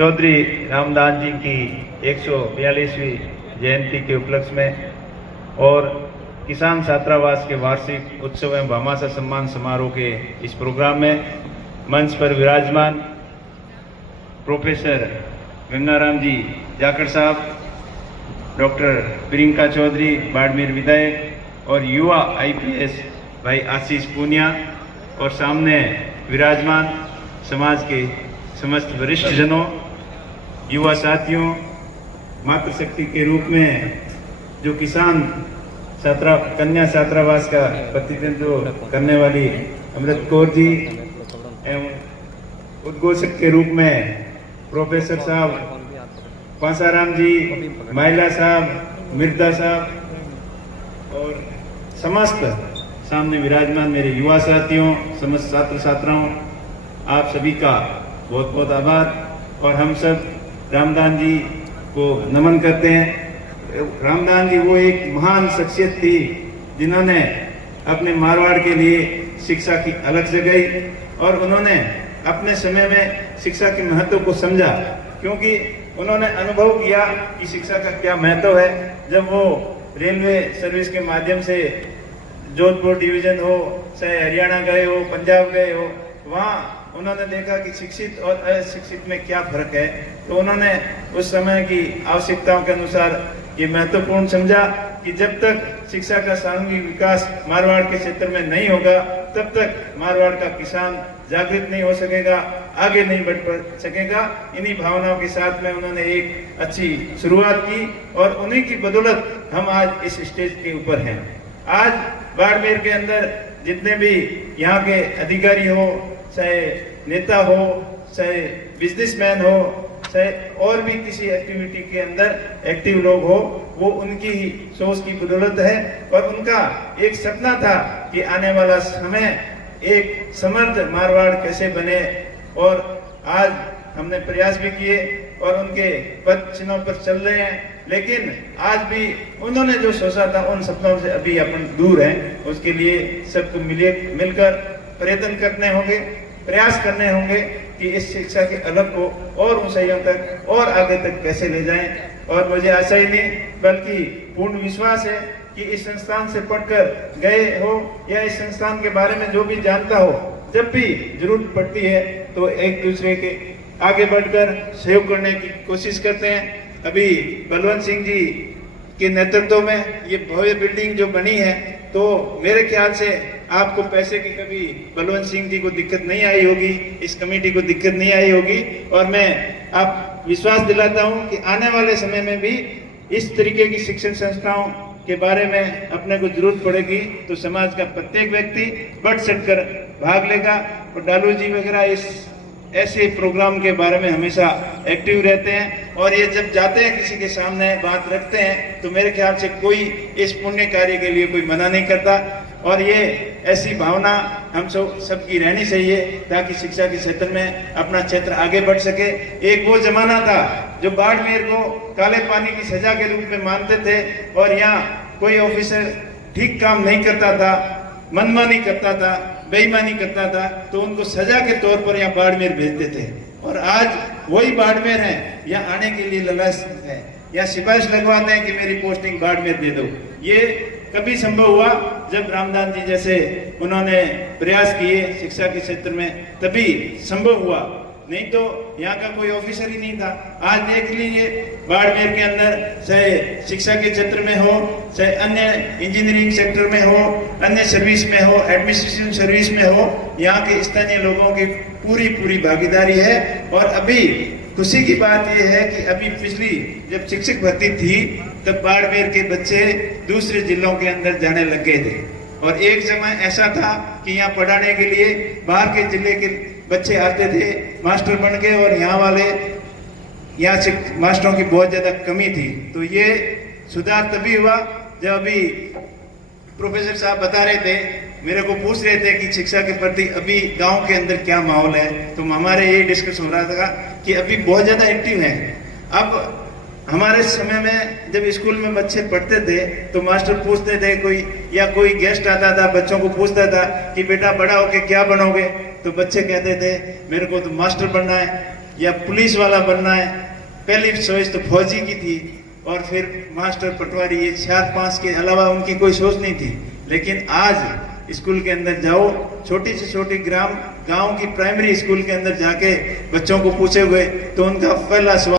चौधरी रामदास जी की 142वीं जयंती के उपलक्ष्य में और किसान छात्रावास के वार्षिक उत्सव एवं भामाशाह सम्मान समारोह के इस प्रोग्राम में मंच पर विराजमान प्रोफेसर गंगाराम जी जाखड़ साहब, डॉक्टर प्रियंका चौधरी बाड़मेर विधायक और युवा आईपीएस भाई आशीष पूनिया और सामने विराजमान समाज के समस्त वरिष्ठ जनों, युवा साथियों, मातृशक्ति के रूप में जो किसान कन्या छात्रावास का प्रतिनिधित्व करने वाली अमृत कौर जी एवं उद्घोषक के रूप में प्रोफेसर साहब पासाराम जी, महिला साहब, मिर्दा साहब और समस्त सामने विराजमान मेरे युवा साथियों, समस्त छात्र छात्राओं, आप सभी का बहुत बहुत आभार। और हम सब रामदास जी को नमन करते हैं। रामदास जी वो एक महान शख्सियत थी जिन्होंने अपने मारवाड़ के लिए शिक्षा की अलग जगाई और उन्होंने अपने समय में शिक्षा के महत्व को समझा, क्योंकि उन्होंने अनुभव किया कि शिक्षा का क्या महत्व है। जब वो रेलवे सर्विस के माध्यम से जोधपुर डिवीजन हो, चाहे हरियाणा गए हो, पंजाब गए हो, वहाँ उन्होंने देखा कि शिक्षित और अशिक्षित में क्या फर्क है। तो उन्होंने उस समय की आवश्यकताओं के अनुसार ये महत्वपूर्ण समझा कि जब तक शिक्षा का सामूहिक विकास मारवाड़ के क्षेत्र में नहीं होगा, तब तक मारवाड़ का किसान जागृत नहीं हो सकेगा, आगे नहीं बढ़ सकेगा। इन्हीं भावनाओं के साथ में उन्होंने एक अच्छी शुरुआत की और उन्हीं की बदौलत हम आज इस स्टेज के ऊपर हैं। आज बाड़मेर के अंदर जितने भी यहाँ के अधिकारी हो, चाहे नेता हो, चाहे बिजनेसमैन हो, चाहे और भी किसी एक्टिविटी के अंदर एक्टिव लोग हो, वो उनकी ही सोच की बदौलत है। और उनका एक सपना था कि आने वाला समय एक समर्थ मारवाड़ कैसे बने, और आज हमने प्रयास भी किए और उनके पद चिन्हों पर चल रहे हैं। लेकिन आज भी उन्होंने जो सोचा था उन सपनों से अभी अपन दूर हैं। उसके लिए सबको मिलकर प्रयत्न करने होंगे, प्रयास करने होंगे कि इस शिक्षा के अलग को और ऊंचाइयों तक और आगे तक कैसे ले जाएं। और मुझे आशा ही नहीं बल्कि पूर्ण विश्वास है कि इस संस्थान से पढ़कर गए हो या इस संस्थान के बारे में जो भी जानता हो, जब भी जरूरत पड़ती है तो एक दूसरे के आगे बढ़कर सहयोग करने की कोशिश करते हैं। अभी बलवंत सिंह जी के नेतृत्व में ये भव्य बिल्डिंग जो बनी है, तो मेरे ख्याल से आपको पैसे की कभी बलवंत सिंह जी को दिक्कत नहीं आई होगी, इस कमेटी को दिक्कत नहीं आई होगी। और मैं आप विश्वास दिलाता हूं कि आने वाले समय में भी इस तरीके की शिक्षण संस्थाओं के बारे में अपने को जरूरत पड़ेगी तो समाज का प्रत्येक व्यक्ति बढ़ चढ़ कर भाग लेगा। और डालू जी वगैरह इस ऐसे प्रोग्राम के बारे में हमेशा एक्टिव रहते हैं और ये जब जाते हैं किसी के सामने बात रखते हैं तो मेरे ख्याल से कोई इस पुण्य कार्य के लिए कोई मना नहीं करता। और ये ऐसी भावना हम सबकी रहनी चाहिए ताकि शिक्षा के क्षेत्र में अपना क्षेत्र आगे बढ़ सके। एक वो जमाना था जो बाड़मेर को काले पानी की सजा के रूप में मानते थे और यहाँ कोई ऑफिसर ठीक काम नहीं करता था, मनमानी करता था, बेईमानी करता था, तो उनको सजा के तौर पर यहाँ बाड़मेर भेजते थे। और आज वही बाड़मेर है, यहाँ आने के लिए ललास है, या सिफारिश लगवाते हैं कि मेरी पोस्टिंग बाड़मेर दे दो। ये कभी संभव हुआ जब रामदास जी जैसे उन्होंने प्रयास किए शिक्षा के क्षेत्र में, तभी संभव हुआ, नहीं तो यहाँ का कोई ऑफिसर ही नहीं था। आज देख लीजिए बाड़मेर के अंदर चाहे शिक्षा के क्षेत्र में हो, चाहे अन्य इंजीनियरिंग सेक्टर में हो, अन्य सर्विस में हो, एडमिनिस्ट्रेशन सर्विस में हो, यहाँ के स्थानीय लोगों की पूरी भागीदारी है। और अभी खुशी की बात यह है कि अभी पिछली जब शिक्षक भर्ती थी तब बाड़मेर के बच्चे दूसरे जिलों के अंदर जाने लग गए थे। और एक समय ऐसा था कि यहाँ पढ़ाने के लिए बाहर के जिले के बच्चे आते थे मास्टर बन के, और यहाँ से मास्टरों की बहुत ज्यादा कमी थी। तो ये सुधार तभी हुआ जब अभी प्रोफेसर साहब बता रहे थे, मेरे को पूछ रहे थे कि शिक्षा के प्रति अभी गांव के अंदर क्या माहौल है। तो हमारे ये डिस्कस हो रहा था कि अभी बहुत ज्यादा एक्टिव हैं। अब हमारे समय में जब स्कूल में बच्चे पढ़ते थे तो मास्टर पूछते थे, कोई गेस्ट आता था, बच्चों को पूछता था कि बेटा बड़ा होके क्या बनोगे, तो बच्चे कहते थे मेरे को तो मास्टर बनना है, या पुलिस वाला बनना है। पहली चॉइस तो फौजी की थी और फिर मास्टर, पटवारी, ये 4-5 के अलावा उनकी कोई सोच नहीं थी। लेकिन आज स्कूल के अंदर जाओ, छोटी से छोटी गांव की प्राइमरी स्कूल के अंदर जाके बच्चों को पूछे हुए तो उनका पहला सवाल